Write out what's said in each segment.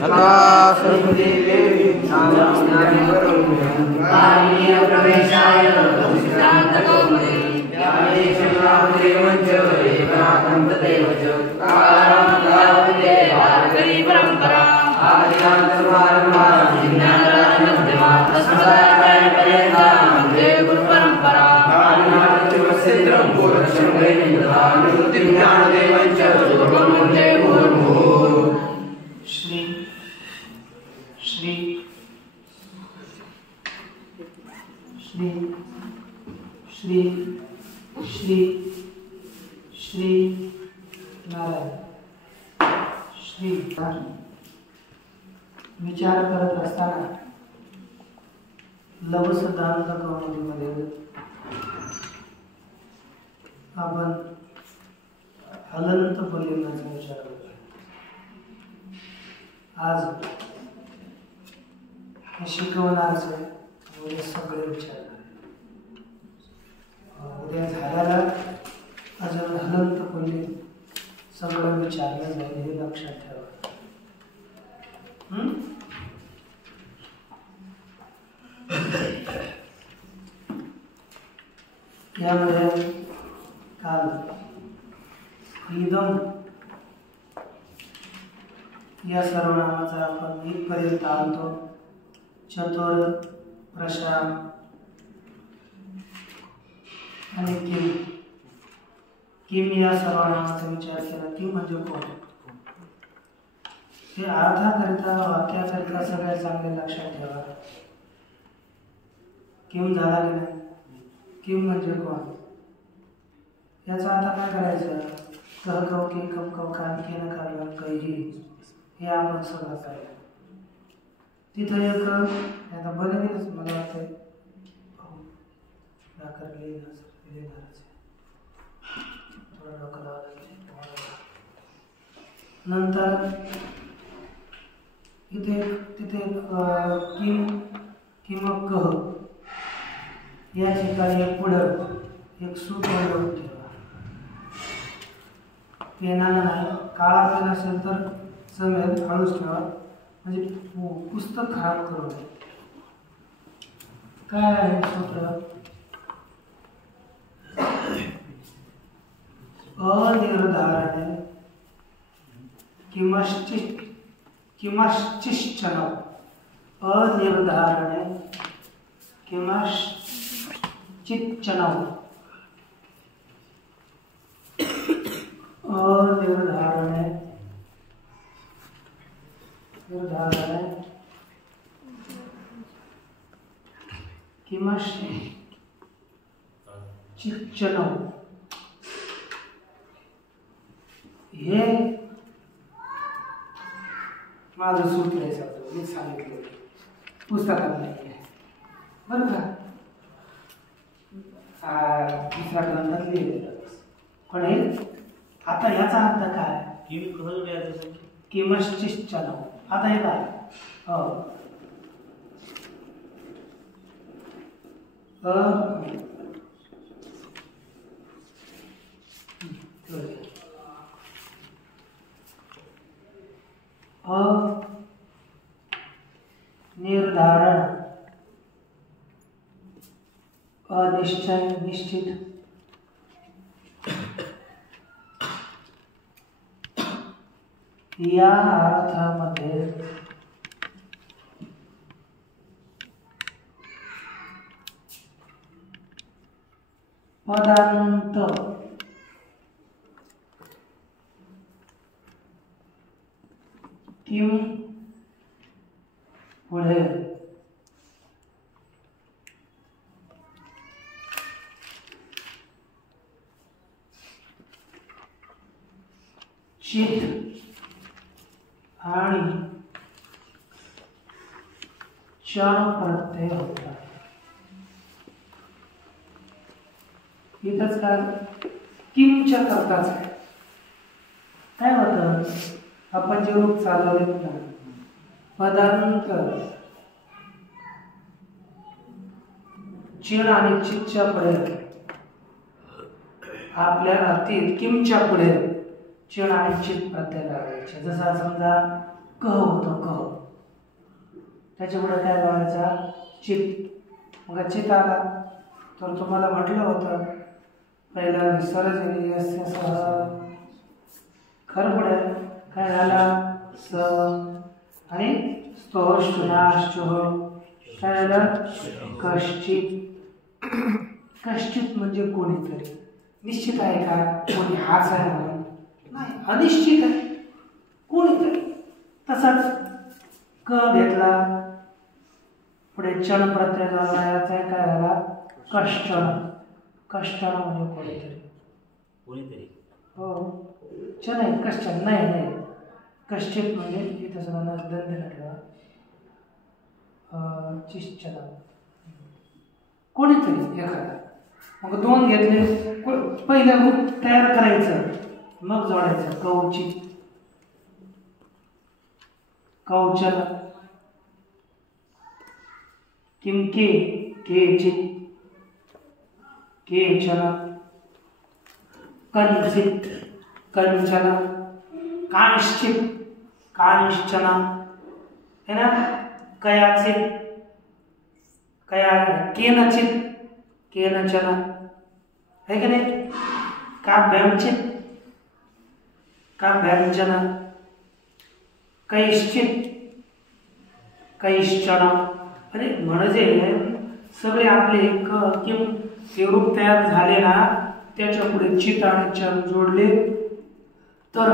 तथा सरस्वती देवी प्रवेशाय सिद्धान्तकौमुदी ज्ञानेशनामदेवञ्च एकनाथन्तदेवच कालान्तावते भारगरी परम्परा आदिनाथमारम्भां ज्ञानराजमध्यमात् अस्मदाचार्यपर्यन्तां वन्दे गुरुपरम्परा आदिनाथशिवसिद्धं पूर्वशं वैनिन्द्रः निवृत्तिं ज्ञानदेवञ्च शुभं वन्दे मुहुर्मुहुः। श्री श्री श्री श्री श्री श्री नारायण श्री विचार करत असताना लव सिद्धांत कौमुदीमध्ये आपण अनंत पर्यंतचा विचार करतो। आज हे शिकवणारच आहे, उद्या सगळे विचारणार आहे। उद्या झाल्याला अजून अनंत पर्यंत सगळं विचारलं जाईल हे लक्षात ठेवा। यामध्ये काल इदम या सर्वनामाचा आपण इथपर्यंत आणतो। चतुर, प्रशांत आणि किम किम या सर्वनामाचा विचार केला। किम म्हणजे कोण हे अर्थाकरिता वाक्याकरिता सगळ्यात चांगले लक्षात ठेवा। किम झाला की नाही? किम म्हणजे कोण याचा आता काय करायचं? कह कव के कम कव कान के न काव्य काही हे आपण सगळं करायचं। तिथं एक आता बनवीलच मला वाटतं थोडं डोकं नंतर तिथे किम किंवा कह या ठिकाणी एक पुढं एक सूत वळवून ठेवा। पेनाला नाही, काळा पेन असेल तर समेत हळूच ठेवा, म्हणजे पुस्तक खराब करू नये। काय आहे सूत्र? अनिर्धारणे किमश्चिश्चन अनिर्धारणे किमश्चिच्चन अनिर्धारणे निर्धारणे किमश्चिच्चन हे माझं सूत्र आहे। मी सांगितलं पुस्तकात नाही आहे बरं का, दुसऱ्या ग्रंथात लिहिलेलं पण हे आता याचा अर्थ काय? किमश्चिच्चन आता हे काय? निर्धारण अनिश्चय निश्चित या अर्थामध्ये पदांत किम पुढे चित आणि क्षण प्रत्यय होता। इथंच काय किमच्या करताच काय होतं? आपण जे रूप चालवले ना पदांत चिण आणि चितच्या पुढे आपल्या किमच्या पुढे चिण आणि चित प्रत्यय लावायचे। जसा समजा क होतं क, त्याच्या पुढे काय लावायचा चित. मग चित आला तर तुम्हाला म्हटलं होतं पहिला विसर्जनी यस्य सह, खरं पुढे काय झाला स, आणि स्तोष्टुनाश्चुः काय झालं कश्चित. कश्चित म्हणजे कोणीतरी. निश्चित आहे का कोणी हाच आहे म्हणून? नाही, अनिश्चित आहे कोणीतरी. तसाच क घेतला पुढे चण प्रत्यय झाला, याचा काय झाला कष्टन. कष्टन म्हणजे कोणीतरी. हो चण आहे कष्टन नाही. कश्चित म्हणजे इथं सगळ्यांना दंड ठेवा चिश्चन कोणीतरी एखादा. मग दोन घेतले, पहिलं तयार करायचं मग जोडायचं. कवचित कौचन, किमके केचित केचन, कंचित कंचन, कांश्चित कांश्चन है ना, कयाचित कया, केनचित केनचन है कि नहीं, काव्यांचित काव्यांचन, कैश्चित कैश्चन. अरे म्हणजे सगळे आपले किम हे रूप तयार झाले ना, त्याच्या पुढे चित आणि चन जोडले तर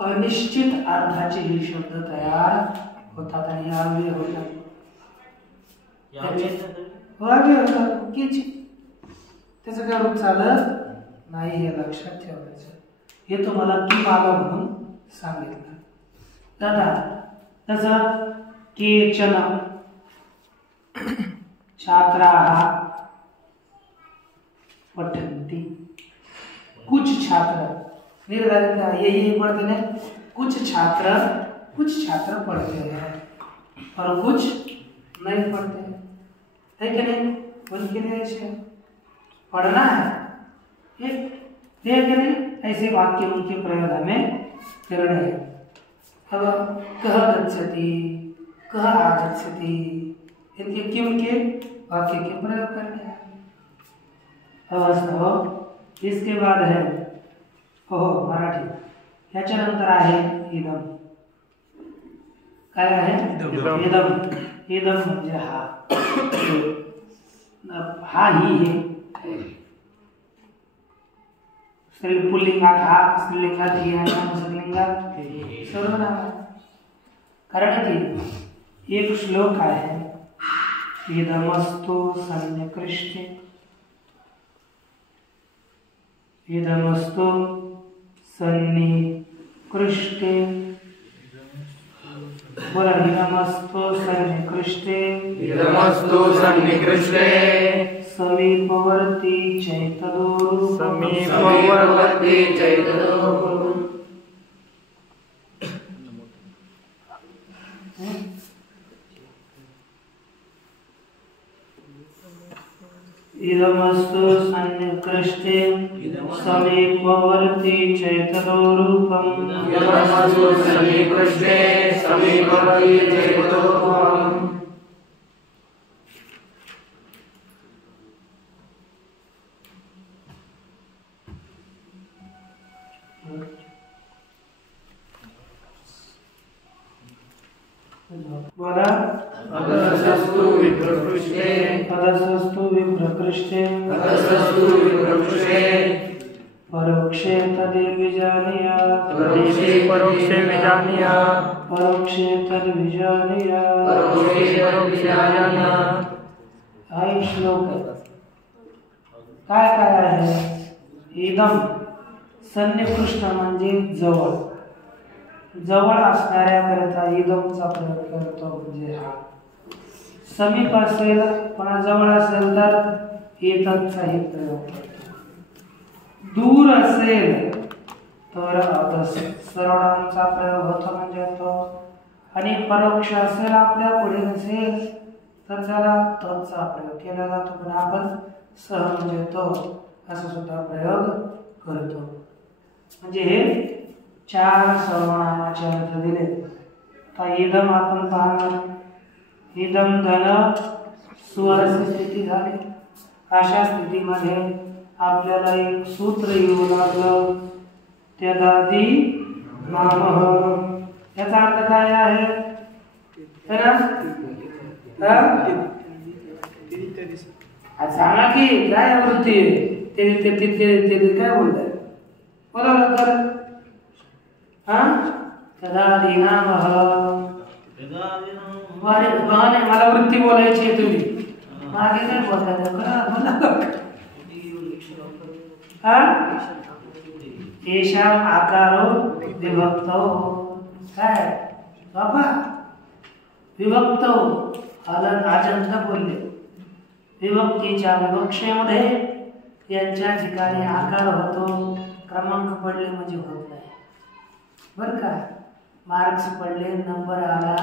अनिश्चित अर्थाचे हे शब्द तयार होतात आणि अव्यय होतात. अव्यय होतात त्याचं काय रूप चालत नाही, हे लक्षात ठेवायचं. हे तुम्हाला किम आलं म्हणून सांगितलं. दादा तसा केचन छात्राः पठन्ति, कुछ छात्र निर्धारित यही पढ़ते हैं, कुछ छात्र पढ़ते हैं और कुछ नहीं पढ़ते है कि नहीं. उनके लिए ऐसे पढ़ना है, ये कि नहीं, ऐसे वाक्य उनके प्रयोग हमें करने हैं. अब कह गच्छति कह आगच्छति इनके किम के वाक्य के प्रयोग करने हैं. अवस्था इसके बाद है मराठी. याच्यानंतर आहे इदम. काय आहे इदम म्हणजे हा ही आहे. पुल्लिंगात हा, स्त्रीलिंगात ही आहे, नपुंसकलिंगात सर्व नाव. कारण की एक श्लोक आहे इदमस्तु सन्निकृष्टे, इदमस्तु सन्निकृष्टे, बोला इदमस्तु सन्निकृष्टे, इदमस्तु सन्निकृष्टे, समीपवर्ती चैतदो, समीपवर्ती चैतदो. इदमस्तु सन्निकृष्टे समीपवर्ती चैतदो रूपम्, इदमस्तु सन्निकृष्टे समीपवर्ती चैतदो रूपम्. बोला अदसस्तु विप्रकृष्टे, अदसस्तु विप्रकृष्टे, अदसस्तु विप्रकृष्टे, परोक्षे तद्विजानीयात्, परोक्षे विजानीयात्, परोक्षे तद्विजानीयात्, परोक्षे तद्विजानीयात्. हा एक श्लोक आहे. काय काय आहे. इदम सन्निकृष्ट म्हणजे जवळ, जवळ असणाऱ्याकरता इदमचा प्रयोग करतो म्हणजे हा. समीप असेल पण जवळ असेल तर एतत्चाही प्रयोग करतो. दूर असेल तर अदस सर्वांचा प्रयोग होतो म्हणजे तो. आणि परोक्ष असेल आपल्या पुढे नसेल तर त्याला तत्चा प्रयोग केला जातो. पण आपण सह म्हणजे तो असा सुद्धा प्रयोग करतो. म्हणजे हे 4 सर्वनामाचे अर्थ दिले. तर इदम आपण पाहणार. इदम धन सुवासी स्थिती झाली. अशा स्थितीमध्ये आपल्याला एक सूत्र येऊ लागलं. त्यदादी नामः. याचा अर्थ काय आहे? सांगा की काय वृत्ती ते काय बोलताय? बोला लवकर. त्यदादी नामः. मला वृत्ती बोलायची आहे. तुम्ही मागे काय बोलताय? येशाम आकारो विभक्तो. काय बाबा विभक्तो हलन आजंत बोलले. विभक्तीच्या विवक्षेमध्ये यांच्या ठिकाणी आकार होतो. क्रमांक पडले म्हणजे होत नाही बरं का. मार्क्स पडले नंबर आला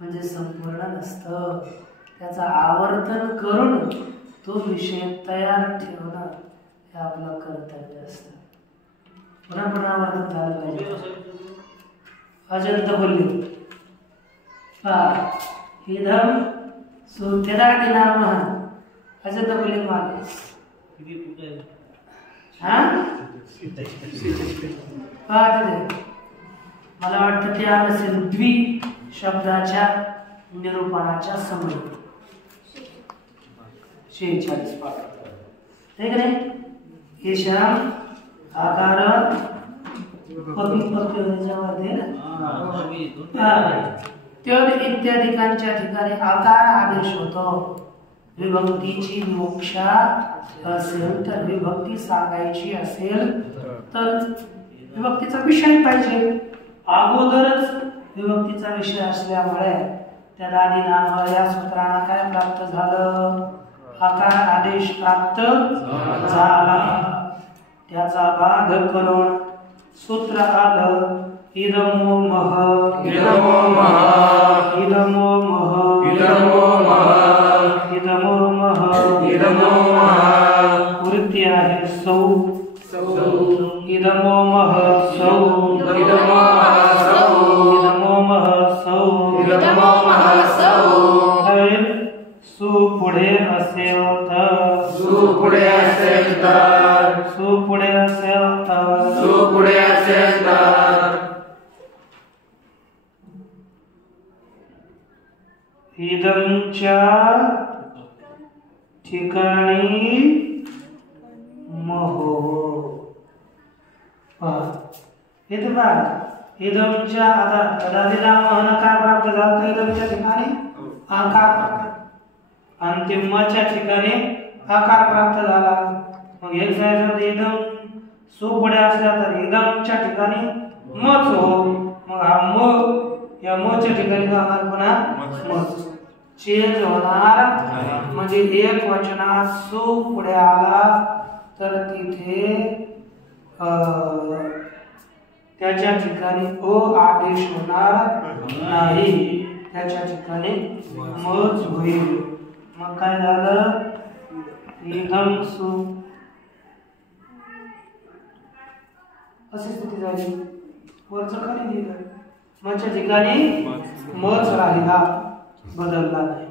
म्हणजे संपूर्ण नसतं. त्याचं आवर्तन करून तो विषय तयार ठेवणं हे आपलं कर्तव्य असतं. पुन्हा पुन्हा आवर्तन झालं पाहिजे. अजंत बोलले इदम त्यदादी नामः. अजंत बोलले मागे मला वाटतं ते आलं असेल द्वि शब्दाच्या निरूपणाच्या समोर 46 पाठ. ठीक आहे. येशाम आकार इत्यादिकांच्या ठिकाणी आकार आदेश होतो. विभक्तीची विवक्षा असेल तर विभक्ती सांगायची असेल तर विभक्तीचा विषय पाहिजे. अगोदरच विभक्तीचा विषय असल्यामुळे त्यदादी नाम या सूत्राला काय प्राप्त झालं? आकार आदेश प्राप्त झाला. त्याचा बाध करून सूत्र आलं इदमो मह. इदमो मह. इदमो मह. इदमो मह. इदमो मह. इदमो मह. वृत्ती आहे सौ. सौ. इदमो मह सौ. इदमो मह सौ. इदमो मह सौ. इदमो मह सौ. सु पुढे असेल तर. सु पुढे असेल तर. सु पुढे असेल तर. सु पुढे असेल तर. इदमच्या ठिकाणी महो. इथं बघा इदमच्या आता त्यदादीला महन काय प्राप्त झालं? इदमच्या ठिकाणी आकार. अंतिमच्या ठिकाणी आकार प्राप्त झाला. मग एक जायचं इदम सु पुढे असला तर इदमच्या ठिकाणी मच हो. मग हा म या मच्या ठिकाणी जाणार पुन्हा मच. चेंज होणार. म्हणजे एक वचनात सु पुढे आला तर तिथे त्याच्या ठिकाणी ओ आदेश होणार नाही. त्याच्या ठिकाणी मच होईल. मग काय झालं? इदम सु अशी स्थिती झाली. वरचं खाली लिहिलं. मच्या ठिकाणी मच राहिला, बदलला नाही.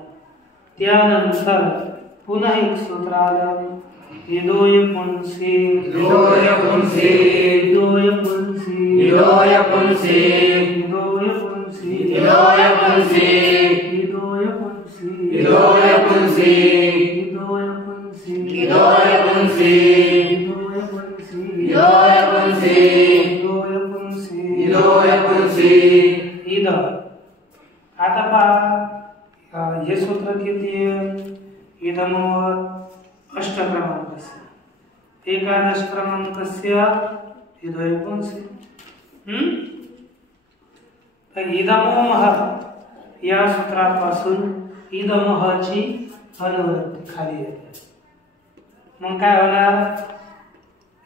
त्यानंतर पुन्हा एक सूत्र आलं इदोय पुंसी. इदोय पुंसी. इदोय पुंसी. इदोय पुंसी. इदोय पुंसी. इदोय पुंसी. इदोय पुंसी. इदोय पुंसी. इदोय पुंसी. इदोय पुंसी. इदोय पुंसी. इदोय पुंसी. इदोय पुंसी. इदोय पुंसी. इद. आता पहा हे सूत्र किती आहे? इदमोवर अष्ट क्रमांकस्य. एकादश क्रमांकस्य इदोय पुंसी. तर इदमोह या सूत्रापासून इदमोहची अनुवृत्ती खाली येते. मग काय होणार?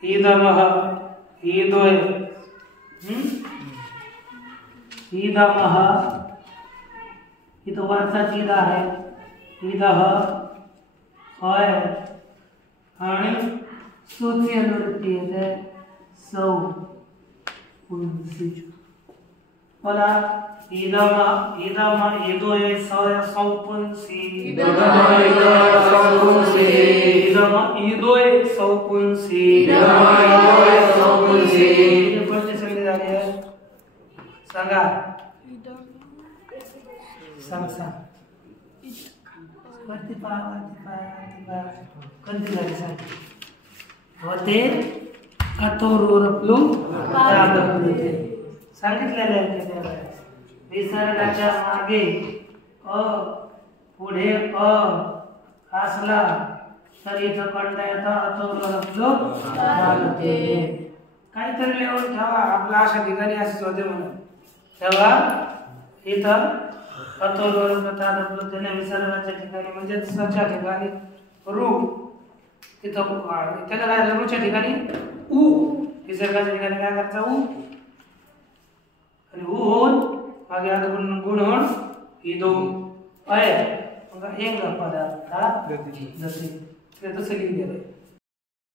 इदमह इदोय. इदमह इथं वरचा इद आहे. इदह होय आणि सूची अनुवृत्ती येते सौ पुंसी. मला idama idoe saya saupunsi idama idoe saupunsi idama idoe saupunsi idama idoe saupunsi ये कोणते सगळे झाले सांगा सांग वरती पा कोणती झाली सांग होते अतोरुरपलू तादपलूते सांगितलेलं आहे की त्याला विसर्गाच्या मागे अ पुढे अ असला तर इथं कंटा येतं अतोरुरपलू तादपलूते काहीतरी लिहून ठेवा आपला अशा ठिकाणी असेच होते म्हणून तेव्हा इथं अतोरुरपलू तादपलूते विसर्गाच्या ठिकाणी म्हणजे सच्या ठिकाणी रू तिथं त्याला काय रूच्या ठिकाणी उ विसर्गाच्या ठिकाणी काय करायचं उ आणि उ होऊन मागे आता गुण होऊन इदो अय मग एक पदार्थ जसे ते तसं लिहिलेलं आहे